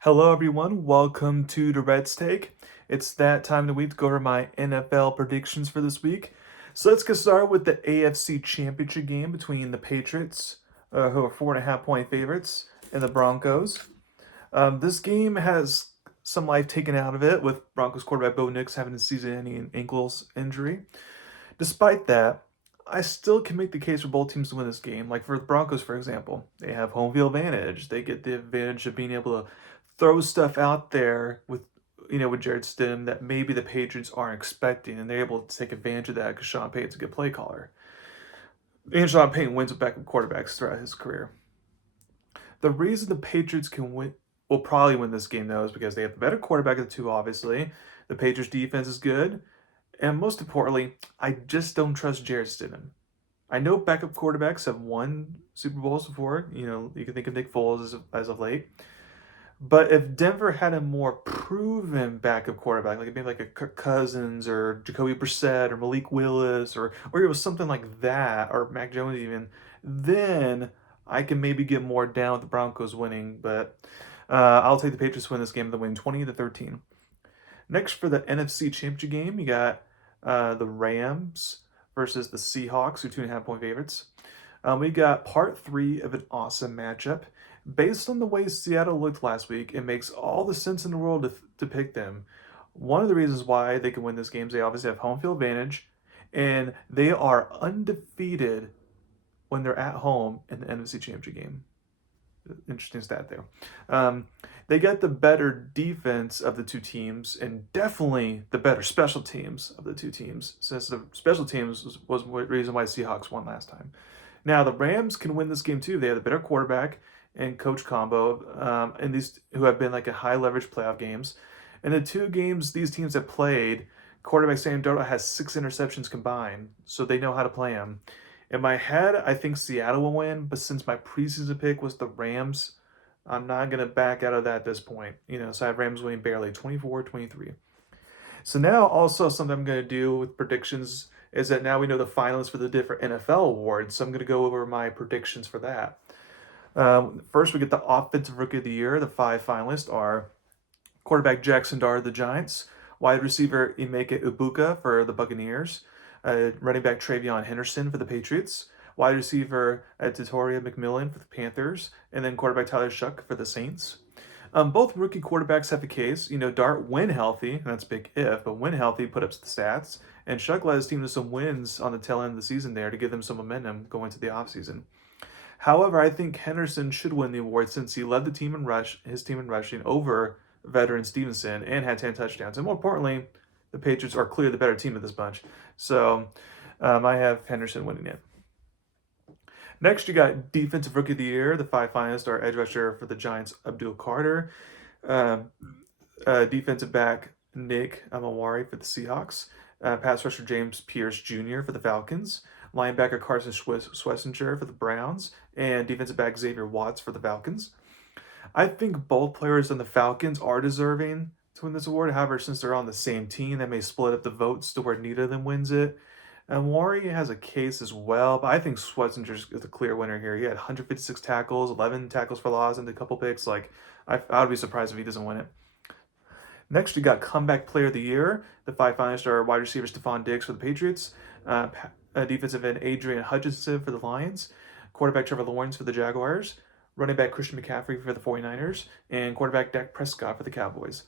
Hello, everyone. Welcome to Durrett's Take. It's that time of the week to go over my NFL predictions for this week. So let's get started with the AFC Championship game between the Patriots, who are 4.5 point favorites, and the Broncos. This game has some life taken out of it, with Broncos quarterback Bo Nix having a season-ending ankles injury. Despite that, I still can make the case for both teams to win this game. Like for the Broncos, for example, they have home field advantage. They get the advantage of being able to throw stuff out there with Jared Stidham that maybe the Patriots aren't expecting, and they're able to take advantage of that because Sean Payton's a good play caller. And Sean Payton wins with backup quarterbacks throughout his career. The reason the Patriots will probably win this game though is because they have the better quarterback of the two. Obviously, the Patriots defense is good, and most importantly, I just don't trust Jared Stidham. I know backup quarterbacks have won Super Bowls before. You can think of Nick Foles as of late. But if Denver had a more proven backup quarterback, like maybe like a Kirk Cousins or Jacoby Brissett or Malik Willis or it was something like that, or Mac Jones even, then I can maybe get more down with the Broncos winning. But I'll take the Patriots to win this game. They win 20-13. Next for the NFC Championship game, you got the Rams versus the Seahawks, who are 2.5 point favorites. We got part three of an awesome matchup. Based on the way Seattle looked last week, it makes all the sense in the world to pick them. One of the reasons why they can win this game is they obviously have home field advantage, and they are undefeated when they're at home in the NFC Championship game. Interesting stat there. They got the better defense of the two teams, and definitely the better special teams of the two teams, since the special teams was the reason why Seahawks won last time. Now the Rams can win this game too. They have the better quarterback and coach combo, and these who have been like a high leverage playoff games. And the two games these teams have played, quarterback Sam Darnold has 6 interceptions combined, so they know how to play him. In my head, I think Seattle will win, but since my preseason pick was the Rams, I'm not going to back out of that at this point. So I have Rams winning barely 24-23. So now also something I'm going to do with predictions is that now we know the finalists for the different NFL awards, so I'm going to go over my predictions for that. First, we get the Offensive Rookie of the Year. The 5 finalists are quarterback Jackson Dart of the Giants, wide receiver Emeka Ibuka for the Buccaneers, running back Travion Henderson for the Patriots, wide receiver Tatoria McMillan for the Panthers, and then quarterback Tyler Shuck for the Saints. Both rookie quarterbacks have the case. Dart, when healthy, and that's a big if, but when healthy, put up the stats. And Shuck led his team to some wins on the tail end of the season there to give them some momentum going to the offseason. However, I think Henderson should win the award since he led his team in rushing over veteran Stevenson and had 10 touchdowns. And more importantly, the Patriots are clearly the better team of this bunch. So I have Henderson winning it. Next, you got Defensive Rookie of the Year. The 5 finalists are edge rusher for the Giants, Abdul Carter, defensive back Nick Amawari for the Seahawks, pass rusher James Pierce Jr. for the Falcons, linebacker Carson Schwessinger for the Browns, and defensive back Xavier Watts for the Falcons. I think both players on the Falcons are deserving to win this award. However, since they're on the same team, that may split up the votes to where neither of them wins it. And Wari has a case as well, but I think Schwetzinger's the clear winner here. He had 156 tackles, 11 tackles for loss, and a couple picks. I would be surprised if he doesn't win it. Next, we got Comeback Player of the Year. The 5 finalists are wide receiver Stephon Diggs for the Patriots, defensive end Adrian Hutchinson for the Lions, quarterback Trevor Lawrence for the Jaguars, running back Christian McCaffrey for the 49ers, and quarterback Dak Prescott for the Cowboys.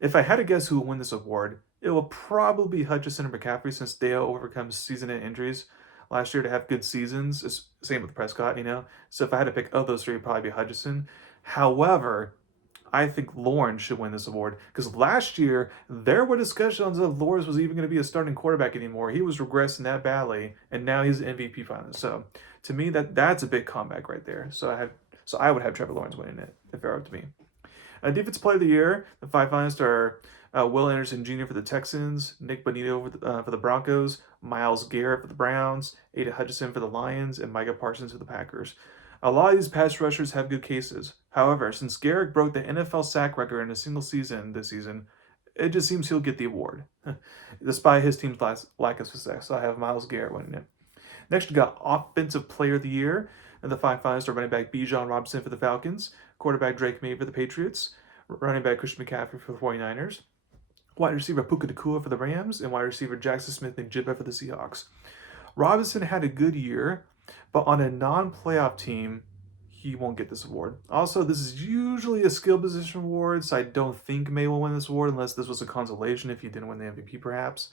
If I had to guess who will win this award, it will probably be Hutchinson or McCaffrey since they overcome season-end injuries last year to have good seasons. Same with Prescott. So if I had to pick of those three, it'd probably be Hutchinson. However, I think Lawrence should win this award because last year there were discussions of Lawrence was even going to be a starting quarterback anymore. He was regressing that badly, and now he's an MVP finalist. So to me, that's a big comeback right there. So I would have Trevor Lawrence winning it if it were up to me. Defensive Player of the Year, the 5 finalists are Will Anderson Jr. for the Texans, Nick Bonito for the Broncos, Myles Garrett for the Browns, Aiden Hutchinson for the Lions, and Micah Parsons for the Packers. A lot of these pass rushers have good cases. However, since Garrett broke the NFL sack record in a single season this season, it just seems he'll get the award, despite his team's lack of success. So I have Myles Garrett winning it. Next, we got Offensive Player of the Year, and the 5 finalists are running back Bijan Robinson for the Falcons, quarterback Drake May for the Patriots, running back Christian McCaffrey for the 49ers, wide receiver Puka Nacua for the Rams, and wide receiver Jackson Smith and Jibba for the Seahawks. Robinson had a good year, but on a non-playoff team, he won't get this award. Also, this is usually a skill position award, so I don't think May will win this award unless this was a consolation if he didn't win the MVP, perhaps.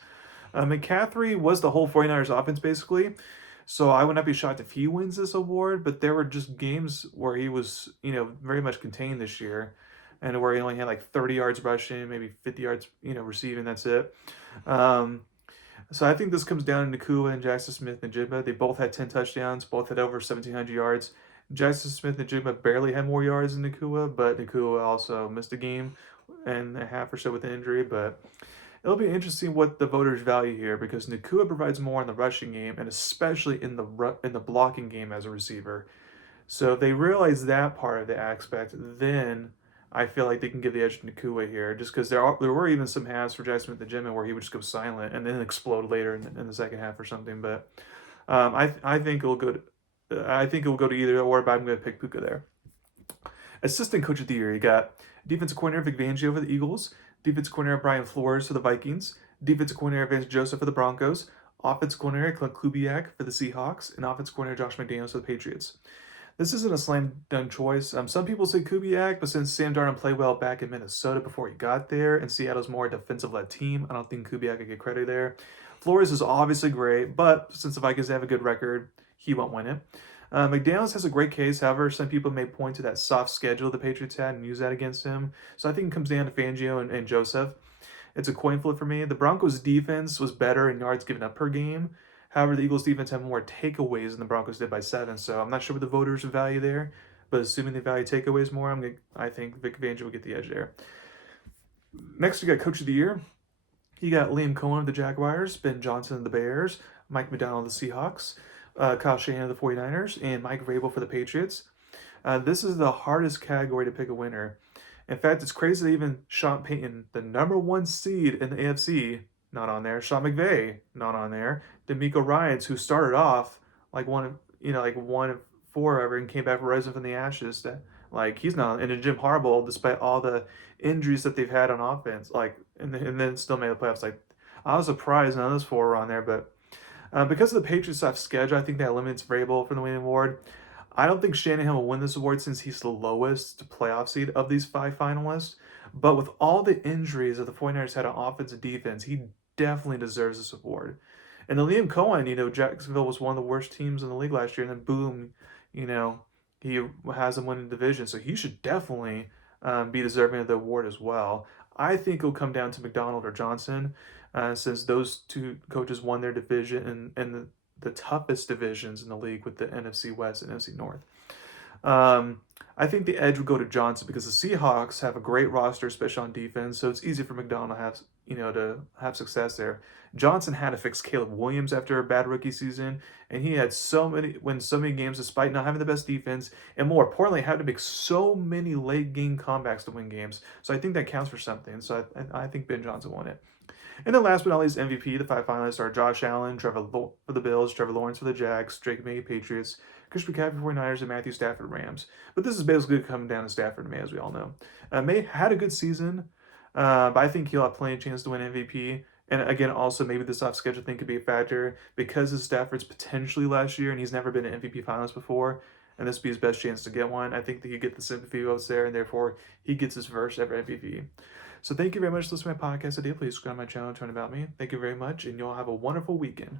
McCaffrey was the whole 49ers offense, basically, so I would not be shocked if he wins this award, but there were just games where he was, very much contained this year, and where he only had like 30 yards rushing, maybe 50 yards, receiving, that's it. So I think this comes down to Nacua and Jackson Smith and Jigba. They both had 10 touchdowns, both had over 1,700 yards. Jackson Smith and Jigba barely had more yards than Nacua, but Nacua also missed a game and a half or so with the injury. But it'll be interesting what the voters value here because Nacua provides more in the rushing game and especially in the blocking game as a receiver. So if they realize that part of the aspect, then I feel like they can give the edge to Nacua here, just because there were even some halves for Jackson Smith the Gym where he would just go silent and then explode later in the second half or something. But I think it'll go. I think it will go to either or, but I'm going to pick Puka there. Assistant Coach of the Year, you got defensive coordinator Vic Fangio for the Eagles, defensive coordinator Brian Flores for the Vikings, defensive coordinator Vance Joseph for the Broncos, offensive coordinator Clint Kubiak for the Seahawks, and offensive coordinator Josh McDaniels for the Patriots. This isn't a slam dunk choice. Some people say Kubiak, but since Sam Darnold played well back in Minnesota before he got there, and Seattle's more a defensive-led team, I don't think Kubiak could get credit there. Flores is obviously great, but since the Vikings have a good record, he won't win it. McDaniels has a great case. However, some people may point to that soft schedule the Patriots had and use that against him. So I think it comes down to Fangio and Joseph. It's a coin flip for me. The Broncos' defense was better in yards given up per game. However, the Eagles' defense had more takeaways than the Broncos did by 7. So I'm not sure what the voters value there. But assuming they value takeaways more, I think Vic Fangio will get the edge there. Next, we got Coach of the Year. You got Liam Cohen of the Jaguars, Ben Johnson of the Bears, Mike McDonald of the Seahawks, Kyle Shanahan of the 49ers, and Mike Vrabel for the Patriots. This is the hardest category to pick a winner. In fact, it's crazy that even Sean Payton, the number 1 seed in the AFC, not on there. Sean McVay, not on there. D'Amico Ryans, who started off like one of 4 ever and came back rising from the ashes. He's not. And then Jim Harbaugh, despite all the injuries that they've had on offense, and then still made the playoffs. I was surprised none of those 4 were on there, but because of the Patriots' soft schedule, I think that eliminates Vrabel from the winning award. I don't think Shanahan will win this award since he's the lowest playoff seed of these 5 finalists. But with all the injuries that the 49ers had on offense and defense, he definitely deserves this award. And the Liam Cohen, Jacksonville was one of the worst teams in the league last year, and then boom, he has them win the division. So he should definitely be deserving of the award as well. I think it'll come down to McDonald or Johnson, since those 2 coaches won their division and the toughest divisions in the league with the NFC West and NFC North. I think the edge would go to Johnson because the Seahawks have a great roster, especially on defense, so it's easy for McDonald to have success there. Johnson had to fix Caleb Williams after a bad rookie season, and he had win so many games despite not having the best defense, and more importantly, had to make so many late game comebacks to win games. So I think that counts for something. So I think Ben Johnson won it. And then last but not least, MVP, the 5 finalists are Josh Allen, Trevor for the Bills, Trevor Lawrence for the Jags, Drake May, Patriots, Chris McCaffrey, 49ers, and Matthew Stafford, Rams. But this is basically coming down to Stafford and May, as we all know. May had a good season, but I think he'll have plenty of chance to win MVP. And again, also maybe the soft schedule thing could be a factor because of Stafford's potentially last year, and he's never been an MVP finalist before, and this would be his best chance to get one. I think that he'd get the sympathy votes there, and therefore he gets his first ever MVP. So thank you very much for listening to my podcast today. Please subscribe to my channel and turn about me. Thank you very much, and you all have a wonderful weekend.